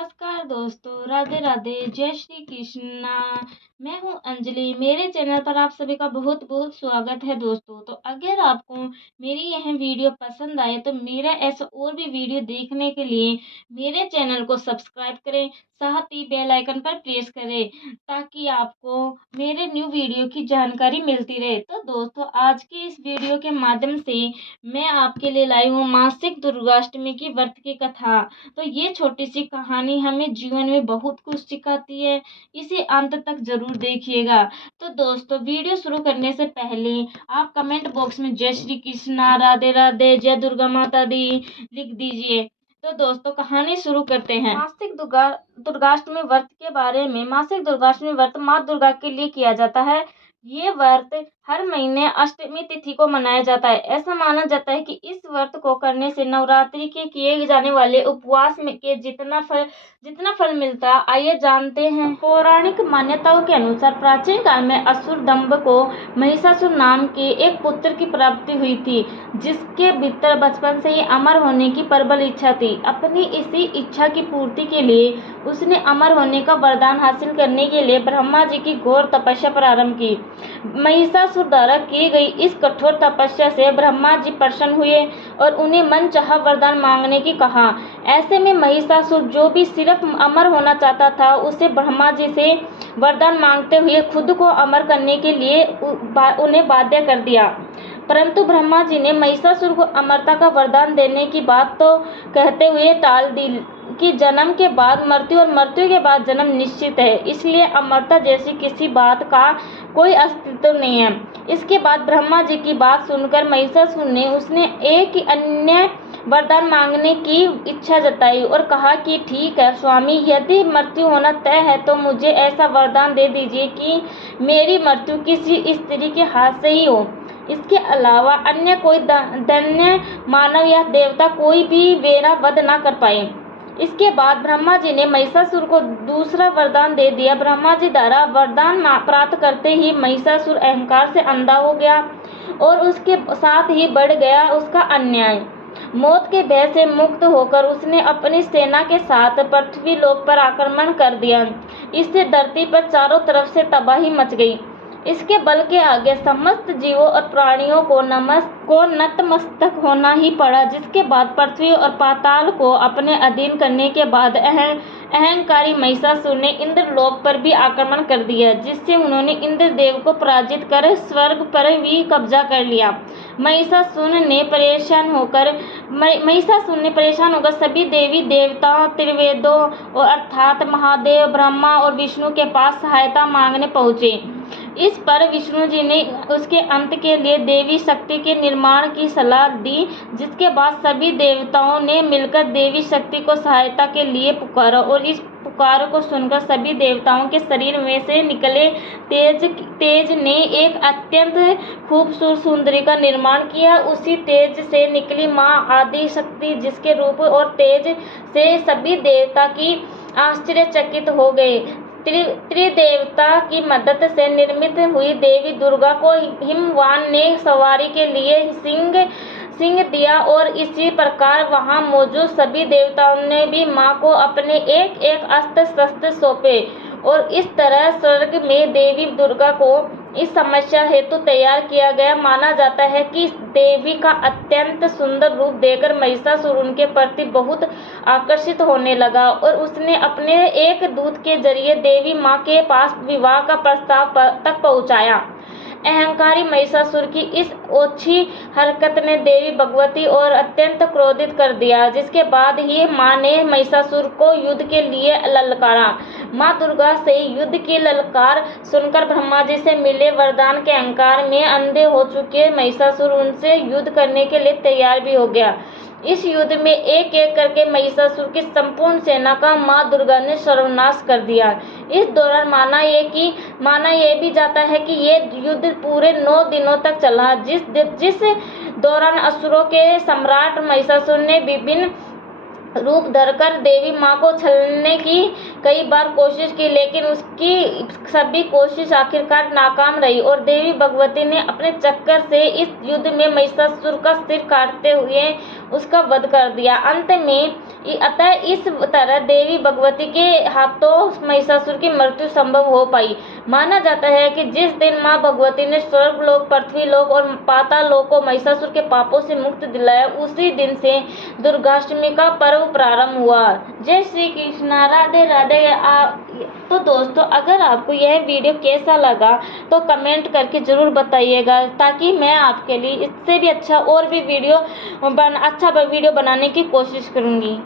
नमस्कार दोस्तों, राधे राधे, जय श्री कृष्णा। मैं हूं अंजलि। मेरे चैनल पर आप सभी का बहुत बहुत स्वागत है दोस्तों। तो अगर आपको मेरी यह वीडियो पसंद आए तो मेरा ऐसा और भी वीडियो देखने के लिए मेरे चैनल को सब्सक्राइब करें, साथ ही बेल आइकन पर प्रेस करें ताकि आपको मेरे न्यू वीडियो की जानकारी मिलती रहे। तो दोस्तों, आज की इस वीडियो के माध्यम से मैं आपके लिए लाई हूँ मासिक दुर्गाष्टमी की व्रत की कथा। तो ये छोटी सी कहानी हमें जीवन में बहुत कुछ सिखाती है। इसे अंत तक जरूर देखिएगा। तो दोस्तों, वीडियो शुरू करने से पहले आप कमेंट बॉक्स में जय श्री कृष्णा, राधे राधे, जय दुर्गा माता दी लिख दीजिए। तो दोस्तों, कहानी शुरू करते हैं। मासिक दुर्गाष्टमी व्रत के बारे में। मासिक दुर्गाष्टमी व्रत माँ दुर्गा के लिए किया जाता है। ये व्रत हर महीने अष्टमी तिथि को मनाया जाता है। ऐसा माना जाता है कि इस व्रत को करने से नवरात्रि के किए जाने वाले उपवास में के जितना फल मिलता है, आइए जानते हैं। पौराणिक मान्यताओं के अनुसार प्राचीन काल में असुर दंभ को महिषासुर नाम के एक पुत्र की प्राप्ति हुई थी, जिसके भीतर बचपन से ही अमर होने की प्रबल इच्छा थी। अपनी इसी इच्छा की पूर्ति के लिए उसने अमर होने का वरदान हासिल करने के लिए ब्रह्मा जी की घोर तपस्या प्रारंभ की। महिषासुर द्वारा की गई इस कठोर तपस्या से ब्रह्मा जी प्रसन्न हुए और उन्हें मनचाहा वरदान मांगने की कहा। ऐसे में महिषासुर, जो भी सिर्फ अमर होना चाहता था, उसे ब्रह्मा जी से वरदान मांगते हुए खुद को अमर करने के लिए उन्हें बाध्य कर दिया। परंतु ब्रह्मा जी ने महिषासुर को अमरता का वरदान देने की बात तो कहते हुए टाल दी कि जन्म के बाद मृत्यु और मृत्यु के बाद जन्म निश्चित है, इसलिए अमरता जैसी किसी बात का कोई अस्तित्व नहीं है। इसके बाद ब्रह्मा जी की बात सुनकर महिषासुर ने उसने एक अन्य वरदान मांगने की इच्छा जताई और कहा कि ठीक है स्वामी, यदि मृत्यु होना तय है तो मुझे ऐसा वरदान दे दीजिए कि मेरी मृत्यु किसी स्त्री के हाथ से ही हो। इसके अलावा अन्य कोई दैन्य मानव या देवता कोई भी मेरा वध न कर पाए। इसके बाद ब्रह्मा जी ने महिषासुर को दूसरा वरदान दे दिया। ब्रह्मा जी द्वारा वरदान प्राप्त करते ही महिषासुर अहंकार से अंधा हो गया और उसके साथ ही बढ़ गया उसका अन्याय। मौत के भय से मुक्त होकर उसने अपनी सेना के साथ पृथ्वी लोक पर आक्रमण कर दिया। इससे धरती पर चारों तरफ से तबाही मच गई। इसके बल के आगे समस्त जीवों और प्राणियों को नतमस्तक होना ही पड़ा। जिसके बाद पृथ्वी और पाताल को अपने अधीन करने के बाद अहंकारी महिषासुर ने इंद्रलोक पर भी आक्रमण कर दिया, जिससे उन्होंने इंद्रदेव को पराजित कर स्वर्ग पर भी कब्जा कर लिया। महिषासुर ने परेशान होकर सभी देवी देवताओं, त्रिवेदों और अर्थात महादेव, ब्रह्मा और विष्णु के पास सहायता मांगने पहुंचे। इस पर विष्णु जी ने उसके अंत के लिए देवी शक्ति के निर्माण की सलाह दी, जिसके बाद सभी देवताओं ने मिलकर देवी शक्ति को सहायता के लिए पुकारा और इस पुकार को सुनकर सभी देवताओं के शरीर में से निकले तेज ने एक अत्यंत खूबसूरत सुंदरी का निर्माण किया। उसी तेज से निकली माँ आदि शक्ति, जिसके रूप और तेज से सभी देवता की आश्चर्यचकित हो गए। त्रिदेवता की मदद से निर्मित हुई देवी दुर्गा को हिमवान ने सवारी के लिए सिंह दिया और इसी प्रकार वहां मौजूद सभी देवताओं ने भी मां को अपने एक एक अस्त्र शस्त्र सौंपे और इस तरह स्वर्ग में देवी दुर्गा को इस समस्या हेतु तैयार किया गया। माना जाता है कि देवी का अत्यंत सुंदर रूप देखकर महिषासुर उनके प्रति बहुत आकर्षित होने लगा और उसने अपने एक दूत के जरिए देवी माँ के पास विवाह का प्रस्ताव तक पहुँचाया। अहंकारी महिषासुर की इस ओछी हरकत ने देवी भगवती और अत्यंत क्रोधित कर दिया, जिसके बाद ही माँ ने महिषासुर को युद्ध के लिए ललकारा। माँ दुर्गा से युद्ध की ललकार सुनकर ब्रह्मा जी से मिले वरदान के अहंकार में अंधे हो चुके महिषासुर उनसे युद्ध करने के लिए तैयार भी हो गया। इस युद्ध में एक एक करके महिषासुर की संपूर्ण सेना का माँ दुर्गा ने सर्वनाश कर दिया। इस दौरान माना यह भी जाता है कि ये युद्ध पूरे 9 दिनों तक चला, जिस दौरान असुरों के सम्राट महिषासुर ने विभिन्न रूप धरकर देवी माँ को छलने की कई बार कोशिश की, लेकिन उसकी सभी कोशिश आखिरकार नाकाम रही और देवी भगवती ने अपने चक्कर से इस युद्ध में महिषासुर का सिर काटते हुए उसका वध कर दिया। अंत में अतः इस तरह देवी भगवती के हाथों महिषासुर की मृत्यु संभव हो पाई। माना जाता है कि जिस दिन मां भगवती ने स्वर्गलोक, पृथ्वीलोक और पाताल लोक को महिषासुर के पापों से मुक्त दिलाया, उसी दिन से दुर्गाष्टमी का पर्व प्रारंभ हुआ। जय श्री कृष्णा, राधे राधे। तो दोस्तों, अगर आपको यह वीडियो कैसा लगा तो कमेंट करके ज़रूर बताइएगा, ताकि मैं आपके लिए इससे भी अच्छा और भी वीडियो बनाने की कोशिश करूँगी।